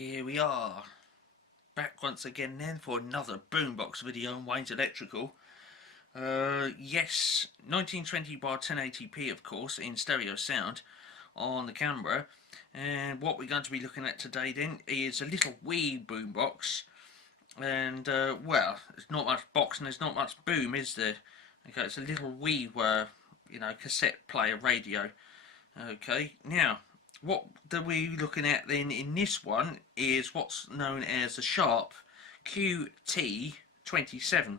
Here we are, back once again then for another boombox video on Wayne's Electrical. Yes, 1920 by 1080p of course in stereo sound on the camera. And what we're going to be looking at today then is a little wee boombox. And well, there's not much box and there's not much boom, is there? Okay, it's a little wee cassette player radio. Okay, now what are we looking at then in this one is what's known as the Sharp QT27.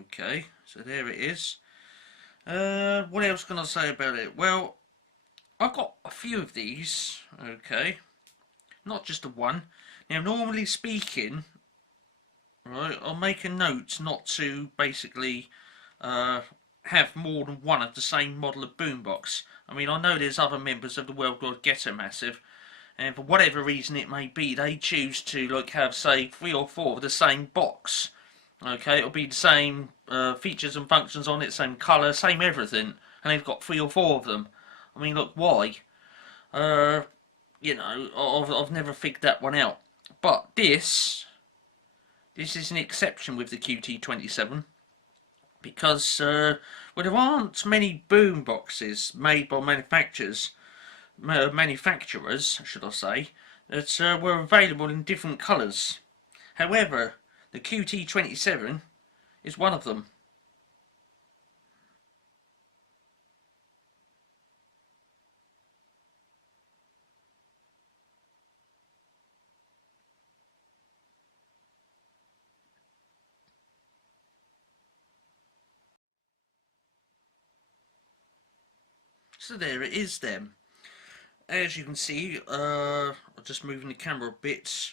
Okay, so there it is. What else can I say about it? Well, I've got a few of these, okay, not just the one. Now normally speaking, right, I'll make a note not to basically have more than one of the same model of boombox. I mean, I know there's other members of the Worldwide Ghetto Massive, and for whatever reason it may be, they choose to have, say, 3 or 4 of the same box. Okay, it'll be the same features and functions on it, same colour, same everything, and they've got 3 or 4 of them. I mean, look, why? You know, I've never figured that one out. But this is an exception with the QT27. Because well, there aren't many boom boxes made by manufacturers, should I say, that were available in different colours. However, the QT27 is one of them. So there it is then. As you can see, I'm just moving the camera a bit.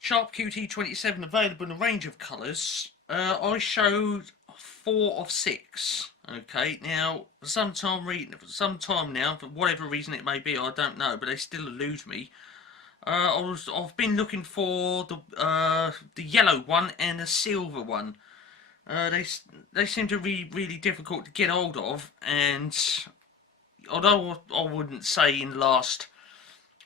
Sharp QT27 available in a range of colours. I showed 4 of 6. Okay, now sometime now, for whatever reason it may be, I don't know, but they still elude me. I've been looking for the yellow one and the silver one. They seem to be really difficult to get hold of, and although I wouldn't say in the last,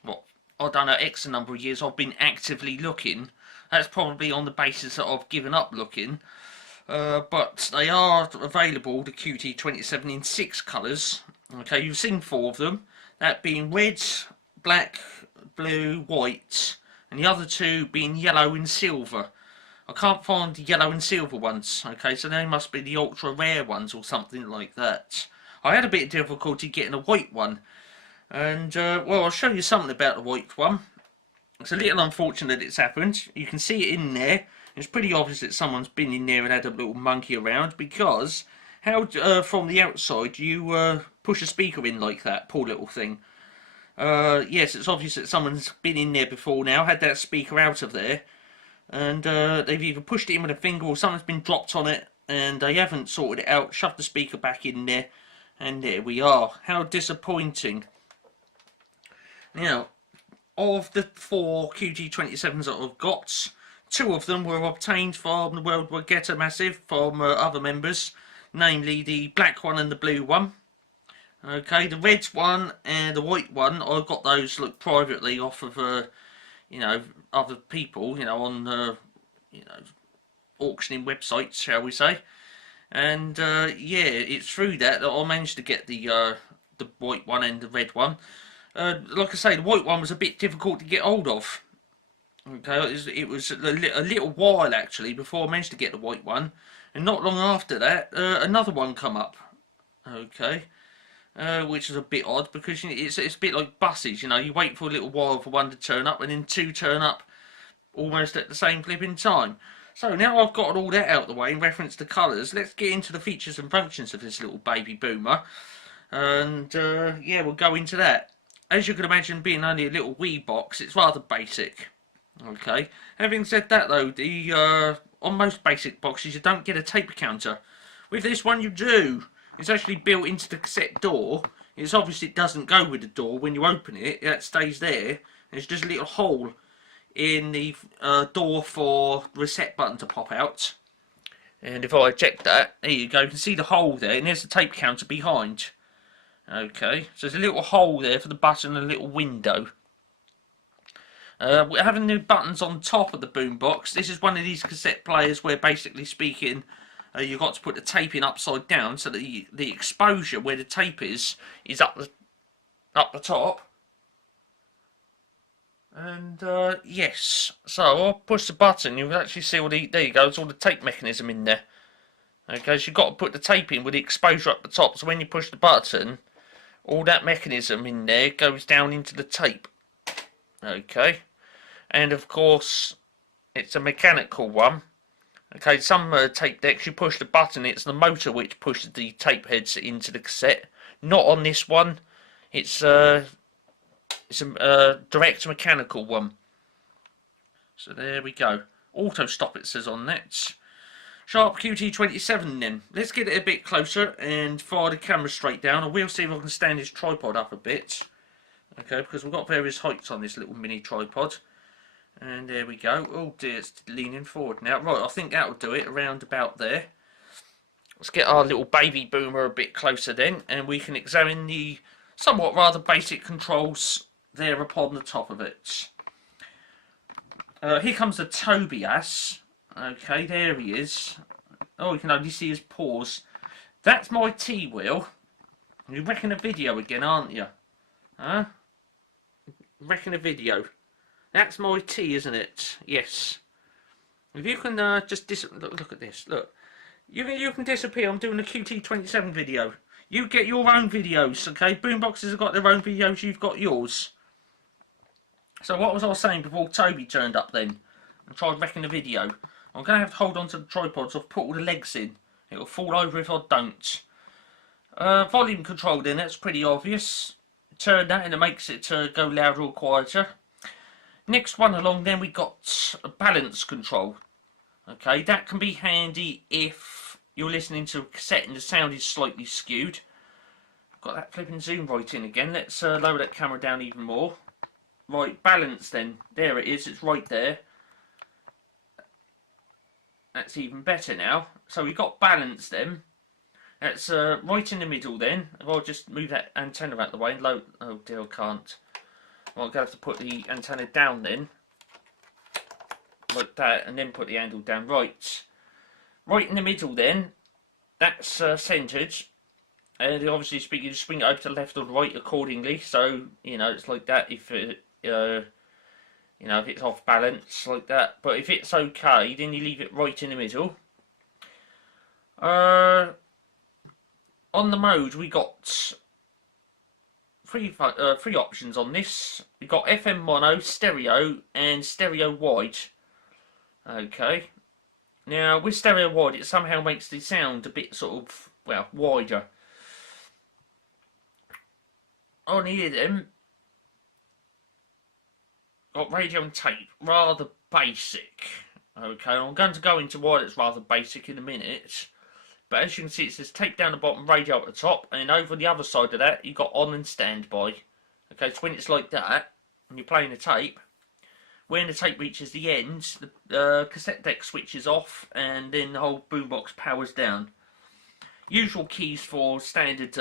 what, I don't know, X number of years I've been actively looking, that's probably on the basis that I've given up looking, but they are available, the QT27, in 6 colours. Okay, you've seen 4 of them, that being red, black, blue, white, and the other 2 being yellow and silver. I can't find the yellow and silver ones, okay, so they must be the ultra rare ones or something like that. I had a bit of difficulty getting a white one, and well, I'll show you something about the white one. It's a little unfortunate it's happened. You can see it in there. It's pretty obvious that someone's been in there and had a little monkey around, because how from the outside you push a speaker in like that, poor little thing. Yes, it's obvious that someone's been in there before now, had that speaker out of there, and they've either pushed it in with a finger or something's been dropped on it and they haven't sorted it out, shoved the speaker back in there, and there we are. How disappointing. Now, of the 4 QT27s that I've got, 2 of them were obtained from the Worldwide Ghetto Massive from other members, namely the black one and the blue one. Okay, the red one and the white one, I got those privately off of you know, other people, you know, on you know, auctioning websites, shall we say. And yeah, it's through that I managed to get the white one and the red one. Like I say, the white one was a bit difficult to get hold of. Okay, it was a little while actually before I managed to get the white one, and not long after that, another one come up. Okay. Which is a bit odd, because it's a bit like buses, you know, you wait for a little while for one to turn up and then 2 turn up almost at the same flipping time. So now I've got all that out of the way in reference to colours, let's get into the features and functions of this little baby boomer, and yeah, we'll go into that. As you can imagine, being only a little wee box, it's rather basic. Okay, having said that though, on most basic boxes you don't get a tape counter. With this one you do. It's actually built into the cassette door. It's obvious it doesn't go with the door. When you open it, that stays there. There's just a little hole in the door for the reset button to pop out. And if I eject that, there you go. You can see the hole there, and there's the tape counter behind. Okay, so there's a little hole there for the button and a little window. We're having the buttons on top of the boombox. This is one of these cassette players where, basically speaking, you've got to put the tape in upside down so that the exposure where the tape is up the top. And yes, so I'll push the button. You can actually see all the, there you go, it's all the tape mechanism in there. Okay, so you've got to put the tape in with the exposure up the top, so when you push the button, all that mechanism in there goes down into the tape. Okay, and of course, it's a mechanical one. Okay, some tape decks, you push the button, it's the motor which pushes the tape heads into the cassette. Not on this one, it's a direct mechanical one. So there we go. Auto stop it says on that. Sharp QT27 then. Let's get it a bit closer and fire the camera straight down. I will see if I can stand this tripod up a bit. Okay, because we've got various heights on this little mini tripod. And there we go. Oh dear, it's leaning forward now. Right, I think that'll do it around about there. Let's get our little baby boomer a bit closer then, and we can examine the somewhat rather basic controls there upon the top of it. Here comes the Tobias. Okay, there he is. Oh, you can only see his paws. That's my T-wheel. You're wrecking a video again, aren't you? Huh? Wrecking a video. That's my T, isn't it? Yes. If you can just look at this. Look, you can disappear. I'm doing a QT27 video. You get your own videos, okay? Boomboxes have got their own videos. You've got yours. So what was I saying before Toby turned up then and tried wrecking the video? I'm going to have to hold on to the tripod, so I've put all the legs in. It'll fall over if I don't. Volume control then, that's pretty obvious. Turn that and it makes it go louder or quieter. Next one along then we got a balance control. Okay, that can be handy if you're listening to a cassette and the sound is slightly skewed. Got that flipping zoom right in again. Let's lower that camera down even more. Right, balance then. There it is, it's right there. That's even better now. So we've got balance then. That's right in the middle then. If I'll just move that antenna out the way and load. Oh dear, I can't. Well, I'm going to have to put the antenna down then. Like that, and then put the handle down. Right. Right in the middle then. That's centred. And obviously speaking, you swing it over to the left or the right accordingly. So, you know, it's like that if it, you know, if it's off balance like that. But if it's okay, then you leave it right in the middle. On the mode, we got three options on this. We got FM mono, stereo, and stereo wide. Okay. Now with stereo wide, it somehow makes the sound a bit sort of, well, wider. On here then, got radio and tape, rather basic. Okay, I'm going to go into why it's rather basic in a minute. But as you can see, it says tape down the bottom, radio at the top, and over the other side of that, you've got on and standby. Okay, so when it's like that, and you're playing the tape, when the tape reaches the end, the cassette deck switches off, and then the whole boombox powers down. Usual keys for standard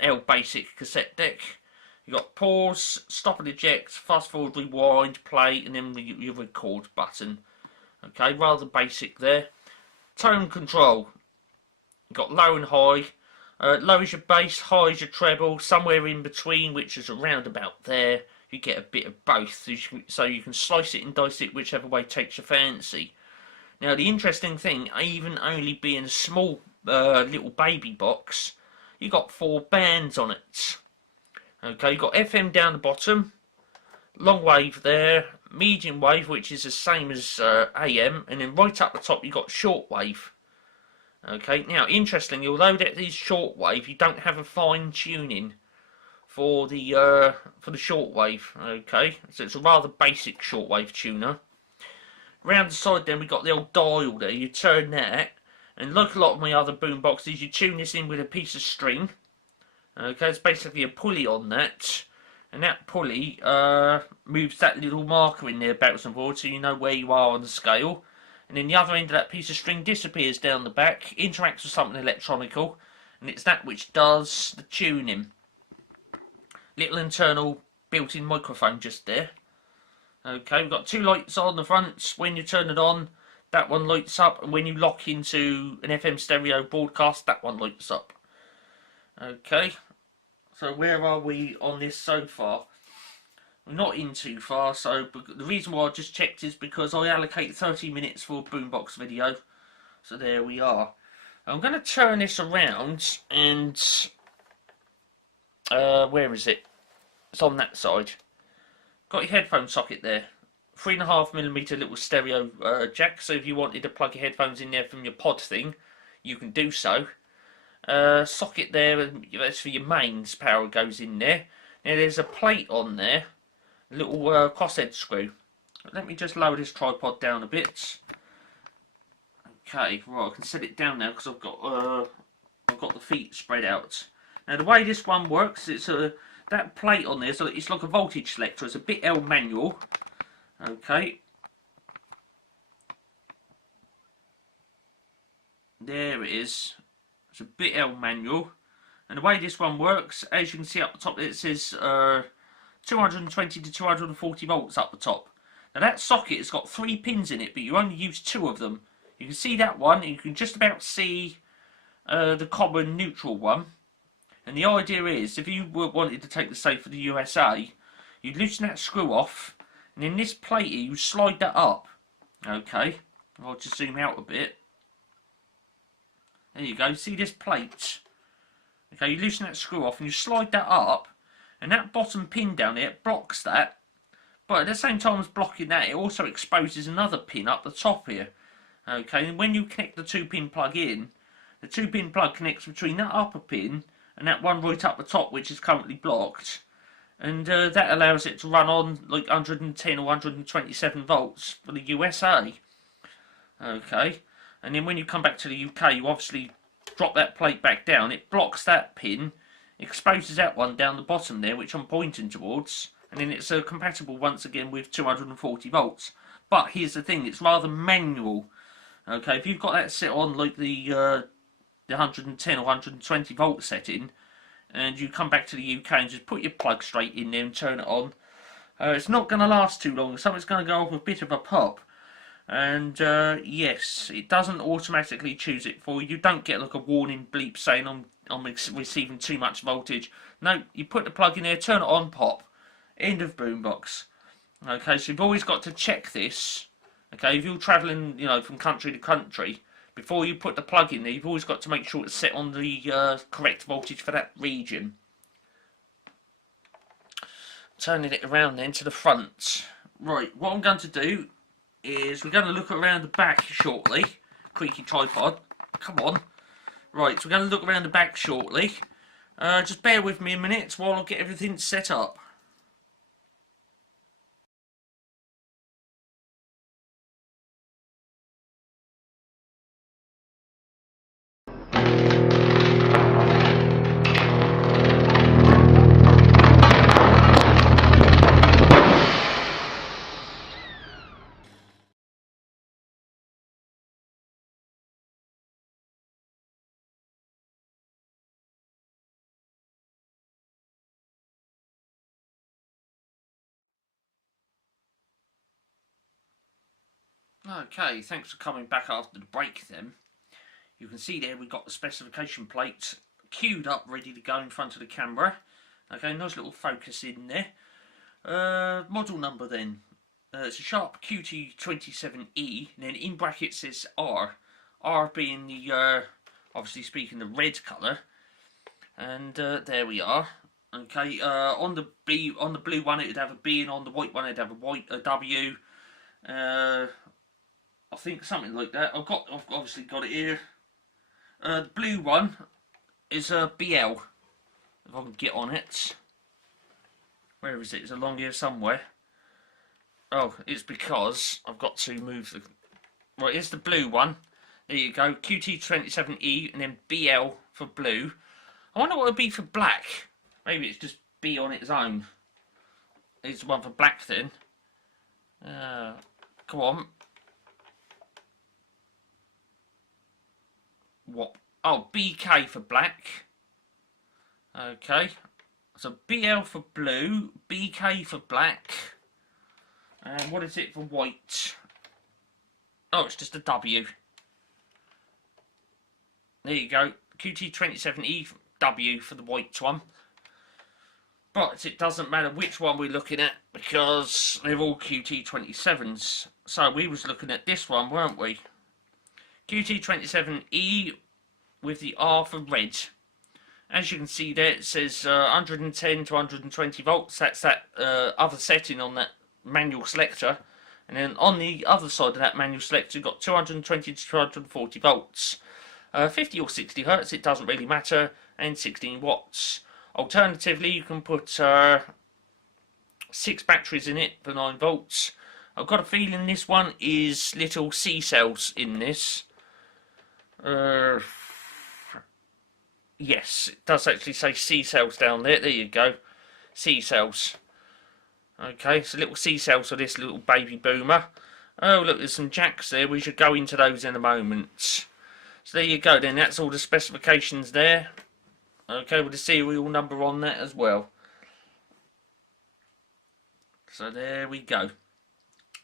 L basic cassette deck. You've got pause, stop and eject, fast forward, rewind, play, and then your record button. Okay, rather basic there. Tone control. You've got low and high. Low is your bass, high is your treble, somewhere in between, which is around about there. You get a bit of both, so you can slice it and dice it whichever way takes your fancy. Now the interesting thing, even only being a small little baby box, you got 4 bands on it. Okay, you got FM down the bottom, long wave there, medium wave, which is the same as AM, and then right up the top you got short wave. Okay, now interestingly, although that is short wave, you don't have a fine tuning for the short wave. Okay, so it's a rather basic short wave tuner. Round the side then we got the old dial there. You turn that, and like a lot of my other boom boxes, you tune this in with a piece of string. Okay, it's basically a pulley on that, and that pulley moves that little marker in there backwards and forwards, so you know where you are on the scale. And then the other end of that piece of string disappears down the back, interacts with something electronical, and it's that which does the tuning. Little internal built-in microphone just there. Okay, we've got two lights on the front. When you turn it on, that one lights up, and when you lock into an FM stereo broadcast, that one lights up. Okay, so where are we on this so far? We're not in too far, so the reason why I just checked is because I allocate 30 minutes for a boombox video. So there we are. I'm going to turn this around and... where is it? It's on that side. Got your headphone socket there. 3.5mm little stereo jack, so if you wanted to plug your headphones in there from your pod thing, you can do so. Socket there, that's for your mains, power goes in there. Now there's a plate on there, a little crosshead screw. Let me just lower this tripod down a bit. Okay, right, I can set it down now because I've got the feet spread out. Now the way this one works, it's that plate on there, so it's like a voltage selector. It's a bit L manual. Okay. There it is. It's a bit L manual. And the way this one works, as you can see up the top, it says 220 to 240 volts up the top. Now that socket has got 3 pins in it, but you only use 2 of them. You can see that one, and you can just about see the common neutral one. And the idea is, if you wanted to take the say for the USA, you'd loosen that screw off, and in this plate here, you slide that up. Okay, I'll just zoom out a bit. There you go, see this plate? Okay, you loosen that screw off and you slide that up, and that bottom pin down there blocks that. But at the same time as blocking that, it also exposes another pin up the top here. Okay, and when you connect the 2-pin plug in, the 2-pin plug connects between that upper pin and that one right up the top, which is currently blocked. And that allows it to run on like 110 or 127 volts for the USA. Okay, and then when you come back to the UK, you obviously drop that plate back down. It blocks that pin, exposes that one down the bottom there, which I'm pointing towards, and then it's compatible once again with 240 volts. But here's the thing, it's rather manual. Okay, if you've got that set on like the 110 or 120 volt setting, and you come back to the UK and just put your plug straight in there and turn it on, it's not going to last too long. Something's going to go off with a bit of a pop. And yes, it doesn't automatically choose it for you. You don't get like a warning bleep saying I'm receiving too much voltage. No, you put the plug in there, turn it on, pop. End of boombox. Okay, so you've always got to check this. Okay, if you're travelling, you know, from country to country, before you put the plug in there, you've always got to make sure it's set on the correct voltage for that region. Turning it around then to the front. Right, what I'm going to do is we're going to look around the back shortly. Creaky tripod. Come on. Right, so we're going to look around the back shortly. Just bear with me a minute while I get everything set up. Okay, thanks for coming back after the break then. You can see there we've got the specification plate queued up, ready to go in front of the camera. Okay, nice little focus in there. Model number then. It's a Sharp QT27E, and then in brackets says R. R being the, obviously speaking, the red colour. And there we are. Okay, on the blue one it would have a B, and on the white one it'd have a W. I think something like that. I've obviously got it here. The blue one is a BL. If I can get on it. Where is it? It's along here somewhere. Oh, it's because I've got to move the... Right, here's the blue one. There you go. QT27E and then BL for blue. I wonder what it would be for black. Maybe it's just B on its own. It's the one for black then. Come on. What? Oh, BK for black. Okay. So BL for blue, BK for black. And what is it for white? Oh, it's just a W. There you go. QT27EW for the white one. But it doesn't matter which one we're looking at because they're all QT27s. So we was looking at this one, weren't we? QT27E with the R for red. As you can see there, it says 110 to 120 volts. That's that other setting on that manual selector. And then on the other side of that manual selector, you've got 220 to 240 volts. 50 or 60 hertz, it doesn't really matter, and 16 watts. Alternatively, you can put 6 batteries in it for 9 volts. I've got a feeling this one is little C cells in this. Yes, it does actually say C cells down there. There you go. C cells. Okay, so little C cells for this little baby boomer. Oh, look, there's some jacks there. We should go into those in a moment. So there you go then, that's all the specifications there. Okay, with the serial number on that as well. So there we go.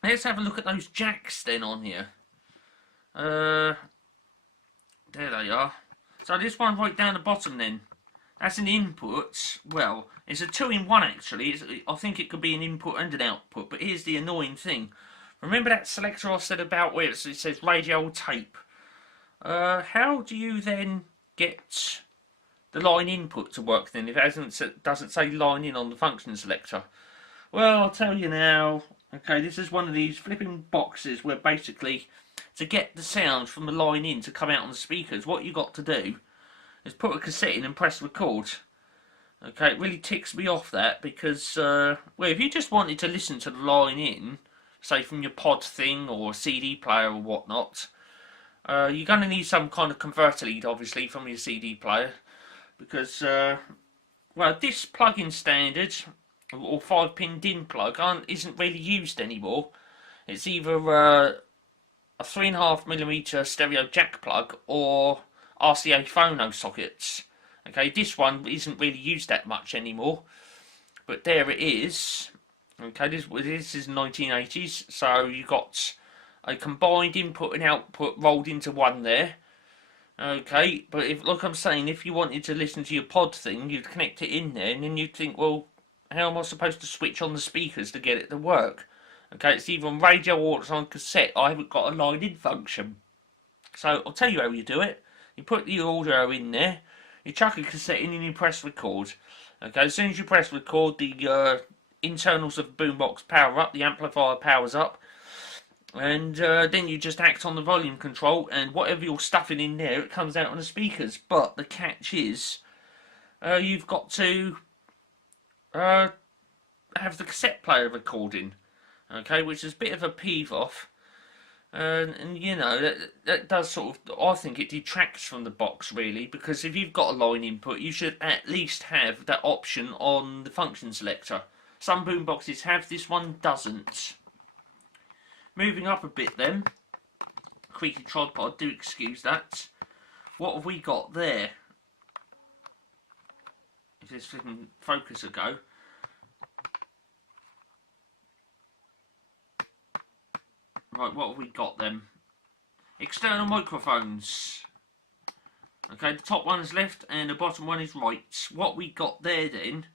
Let's have a look at those jacks then on here. There they are. So this one right down the bottom then, that's an input. Well, it's a 2-in-1 actually. I think it could be an input and an output, but here's the annoying thing. Remember that selector I said about where it says radio tape? How do you then get the line input to work then if it doesn't say line in on the function selector? Well, I'll tell you now. Okay, this is one of these flipping boxes where basically to get the sound from the line in to come out on the speakers, what you got to do is put a cassette in and press record. Okay, it really ticks me off that because, well, if you just wanted to listen to the line in, say from your pod thing or a CD player or whatnot, you're going to need some kind of converter lead, obviously, from your CD player. Because, well, this plug-in standard, or 5-pin DIN plug, isn't really used anymore. It's either a 3.5mm stereo jack plug or RCA phono sockets. Okay, this one isn't really used that much anymore. But there it is. Okay, this is 1980s, so you got a combined input and output rolled into one there. Okay, but if, like I'm saying, if you wanted to listen to your pod thing, you'd connect it in there, and then you'd think, well, how am I supposed to switch on the speakers to get it to work? Okay, it's either on radio or it's on cassette. I haven't got a line-in function. So, I'll tell you how you do it. You put the audio in there, you chuck a cassette in and you press record. Okay, as soon as you press record, the internals of the boombox power up, the amplifier powers up, and then you just act on the volume control, and whatever you're stuffing in there, it comes out on the speakers. But the catch is, you've got to have the cassette player recording, okay, which is a bit of a peeve off. And you know, that does sort of, I think it detracts from the box really, because if you've got a line input, you should at least have that option on the function selector. Some boomboxes have, this one doesn't. Moving up a bit then, creaky tripod, do excuse that. What have we got there? If this flipping focus will go. Right, what have we got then? External microphones. Okay, the top one is left and the bottom one is right. What we got there then,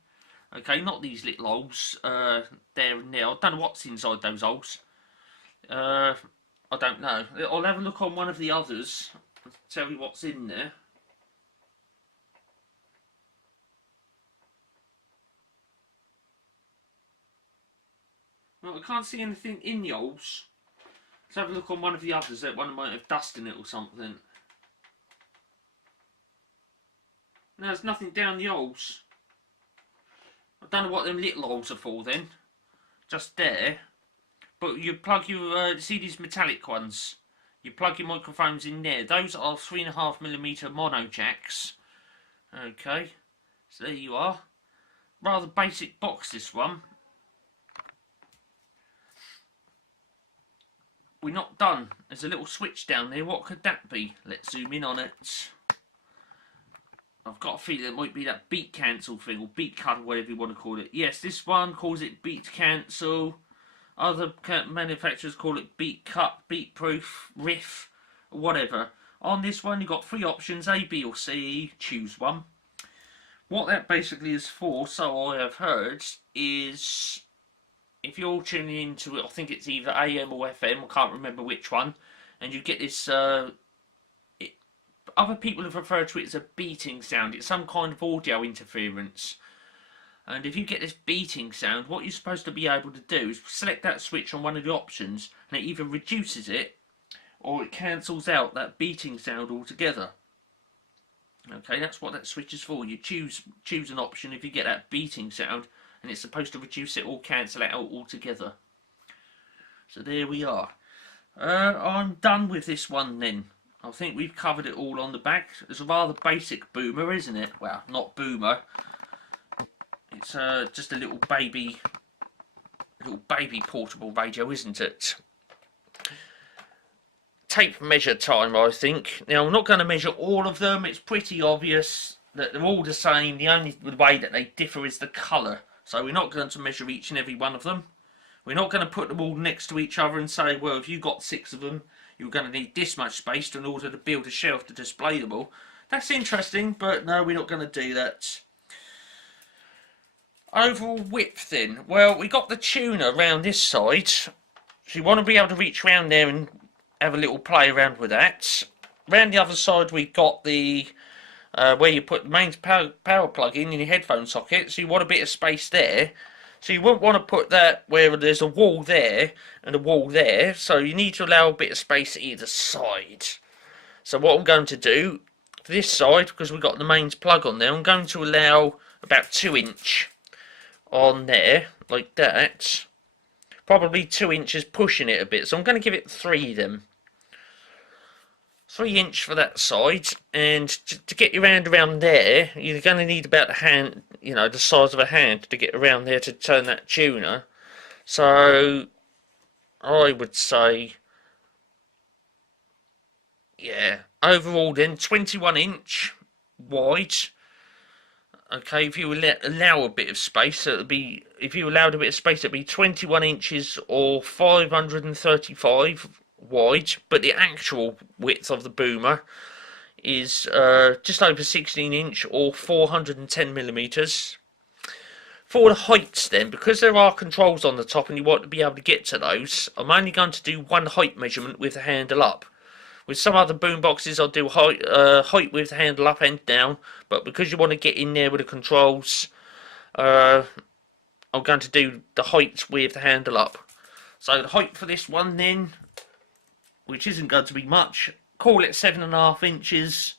okay, not these little holes there and there. I don't know what's inside those holes. I don't know. I'll have a look on one of the others. Tell you what's in there. Well, I can't see anything in the holes. Let's have a look on one of the others. That one might have dust in it or something. No, there's nothing down the holes. I don't know what them little holes are for then. Just there. But you plug your, see these metallic ones? You plug your microphones in there. Those are 3.5mm mono jacks. Okay. So there you are. Rather basic box, this one. We're not done. There's a little switch down there. What could that be? Let's zoom in on it. I've got a feeling it might be that beat cancel thing, or beat cut, or whatever you want to call it. Yes, this one calls it beat cancel. Other manufacturers call it beat cut, beat proof, riff, whatever. On this one you've got three options, A, B or C, choose one. What that basically is for, so I have heard, is if you're tuning into it, I think it's either AM or FM, I can't remember which one, and you get this, other people have referred to it as a beating sound. It's some kind of audio interference. And if you get this beating sound, what you're supposed to be able to do is select that switch on one of the options, and it either reduces it, or it cancels out that beating sound altogether. Okay, that's what that switch is for. You choose an option if you get that beating sound, and it's supposed to reduce it or cancel it out altogether. So there we are. I'm done with this one then. I think we've covered it all on the back. It's a rather basic boomer, isn't it? Well, not boomer. It's just a little baby portable radio, isn't it? Tape measure time, I think. Now, I'm not going to measure all of them. It's pretty obvious that they're all the same. The only way that they differ is the colour. So we're not going to measure each and every one of them. We're not going to put them all next to each other and say, well, if you got 6 of them, you're going to need this much space in order to build a shelf to display them all. That's interesting, but no, we're not going to do that. Overall width then. Well, we got the tuner around this side. So you want to be able to reach around there and have a little play around with that. Around the other side we got the where you put the main power plug in your headphone socket. So you want a bit of space there. So you wouldn't want to put that where there's a wall there and a wall there. So you need to allow a bit of space either side. So what I'm going to do for this side, because we've got the mains plug on there, I'm going to allow about 2 inch on there, like that. Probably 2 inches pushing it a bit, so I'm going to give it 3 then. 3 inch for that side, and to get you around there, you're going to need about a hand, you know, the size of a hand to get around there to turn that tuner. So I would say, yeah, overall then 21 inch wide. Okay, if you allow a bit of space, so it'd be, if you allowed a bit of space, it'd be 21 inches or 535 wide, but the actual width of the boomer is just over 16 inch or 410 millimeters. For the heights then, because there are controls on the top and you want to be able to get to those, I'm only going to do one height measurement with the handle up. With some other boomboxes, I'll do height with the handle up and down, but because you want to get in there with the controls, I'm going to do the height with the handle up. So the height for this one then, which isn't going to be much, call it 7.5 inches,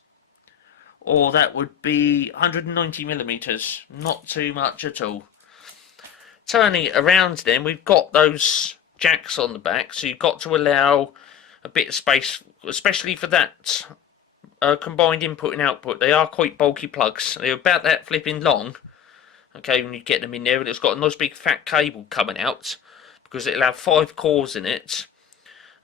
or that would be 190 millimeters. Not too much at all. Turning it around then, we've got those jacks on the back, so you've got to allow a bit of space, especially for that combined input and output. They are quite bulky plugs. They're about that flipping long. Okay, when you get them in there, and it's got a nice big fat cable coming out because it'll have 5 cores in it.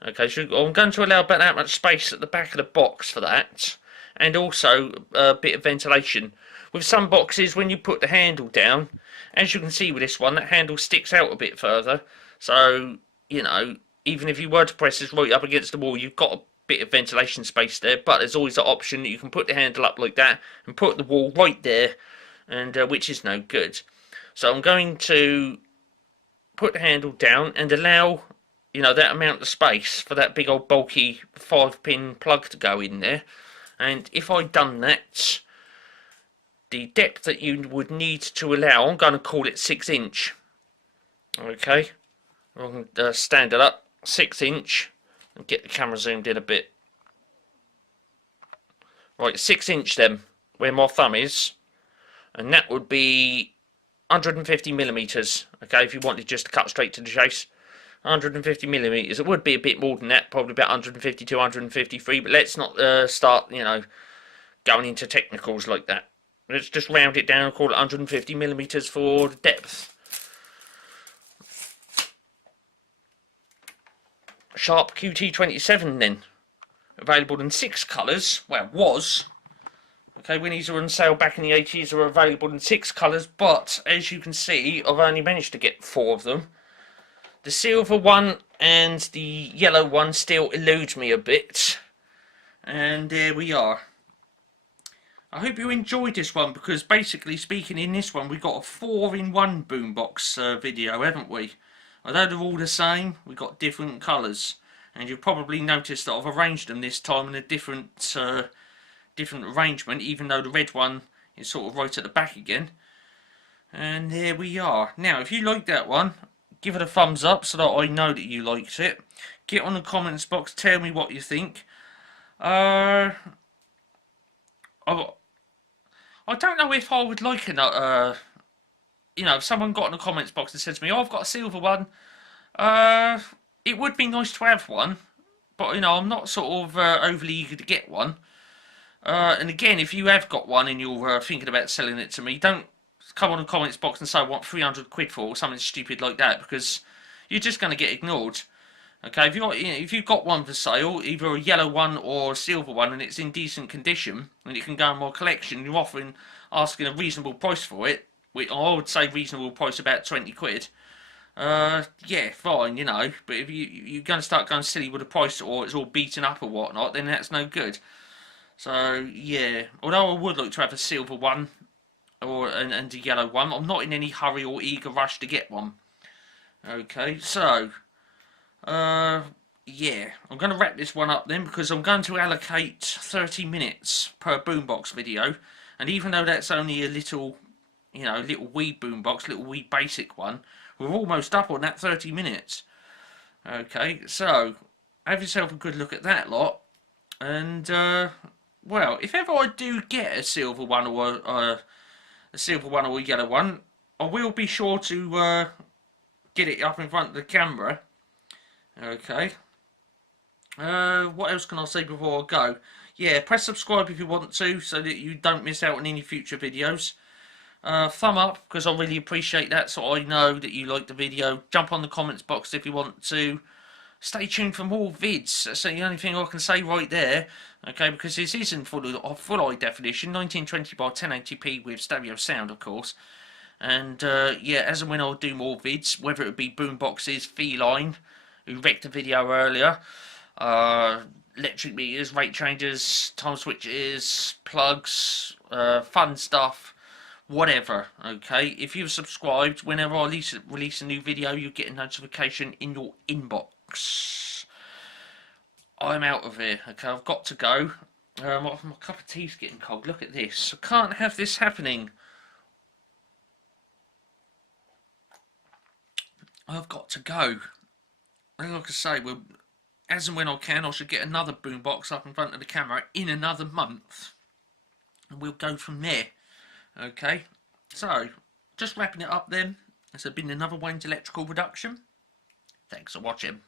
Okay, so I'm going to allow about that much space at the back of the box for that, and also a bit of ventilation. With some boxes, when you put the handle down, as you can see with this one, that handle sticks out a bit further. So, you know, even if you were to press this right up against the wall, you've got a bit of ventilation space there, but there's always the option that you can put the handle up like that and put the wall right there, and which is no good. So I'm going to put the handle down and allow, you know, that amount of space for that big old bulky 5-pin plug to go in there. And if I'd done that, the depth that you would need to allow, I'm going to call it 6 inch. Okay, I'm going to stand it up. 6 inch, and get the camera zoomed in a bit. Right, 6 inch then, where my thumb is, and that would be 150 millimeters. Okay, if you wanted just to cut straight to the chase, 150 millimeters. It would be a bit more than that, probably about 150 to 153. But let's not start, you know, going into technicals like that. Let's just round it down and call it 150 millimeters for the depth. Sharp QT27 then, available in 6 colours. Well, was. Okay, when these were on sale back in the 80s, they were available in 6 colours, but as you can see, I've only managed to get 4 of them. The silver one and the yellow one still elude me a bit. And there we are. I hope you enjoyed this one, because basically speaking, in this one we got a 4-in-1 boombox video, haven't we? Although they're all the same, we got different colours, and you've probably noticed that I've arranged them this time in a different arrangement, even though the red one is sort of right at the back again. And there we are. Now, if you liked that one, give it a thumbs up so that I know that you liked it. Get on the comments box, tell me what you think. I don't know if I would like another, you know, if someone got in the comments box and said to me, oh, I've got a silver one, it would be nice to have one, but, you know, I'm not sort of overly eager to get one. And again, if you have got one and you're thinking about selling it to me, don't come on the comments box and say I want 300 quid for it or something stupid like that, because you're just going to get ignored. Okay, if you've got one for sale, either a yellow one or a silver one, and it's in decent condition, and it can go in my collection, you're asking a reasonable price for it, which I would say reasonable price about 20 quid. Yeah, fine, you know, but if you're going to start going silly with the price, or it's all beaten up or whatnot, then that's no good. So, yeah, although I would like to have a silver one, and a yellow one, I'm not in any hurry or eager rush to get one. Okay, so... yeah, I'm going to wrap this one up then, because I'm going to allocate 30 minutes per boombox video, and even though that's only a little, you know, little wee boombox, little wee basic one, we're almost up on that 30 minutes. Okay, so, have yourself a good look at that lot, and, well, if ever I do get a silver one or a yellow one, I will be sure to, get it up in front of the camera. Okay. What else can I say before I go? Yeah, press subscribe if you want to, so that you don't miss out on any future videos. Thumb up, because I really appreciate that, so I know that you like the video. Jump on the comments box if you want to. Stay tuned for more vids. That's the only thing I can say right there. Okay, because this is in full high definition, 1920 by 1080p with stereo sound, of course. And yeah, as and when I'll do more vids, whether it be boomboxes, feline, who wrecked a video earlier, electric meters, rate changes, time switches, plugs, fun stuff, whatever. Okay, if you've subscribed, whenever I release a new video, you get a notification in your inbox. I'm out of here. Okay, I've got to go. My cup of tea's getting cold. Look at this. I can't have this happening. I've got to go. Like I say, as and when I can, I should get another boombox up in front of the camera in another month, and we'll go from there. Okay, so just wrapping it up then. This has been another Wayne's Electrical production. Thanks for watching.